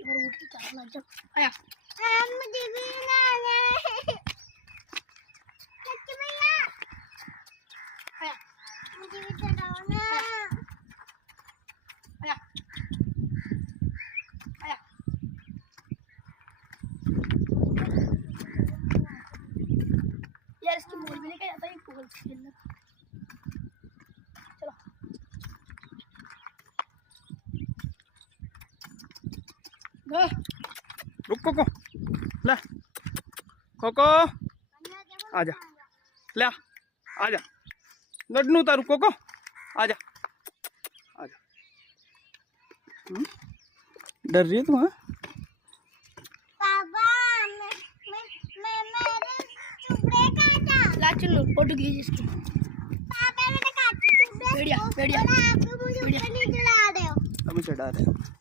एक बार उठ के चलना जब आया मुझे भी लाना है सच्ची भैया आया मुझे भी चढ़ाओ ना आया आया यार इसकी बॉल भी लेके जाता है बॉल से खेलना चलो गो रुक कोको ले कोको आजा ले आजा लड्डू तारू कोको आजा आजा डर रही है तुम? पापा मैं मेरे चुपड़े काटा ला चलो फोटो खींच इसकी पापा मैंने काटे चुपड़े बढ़िया बढ़िया आप मुझे ऊपर नहीं चढ़ा रहे हो अभी चढ़ा रहे हैं।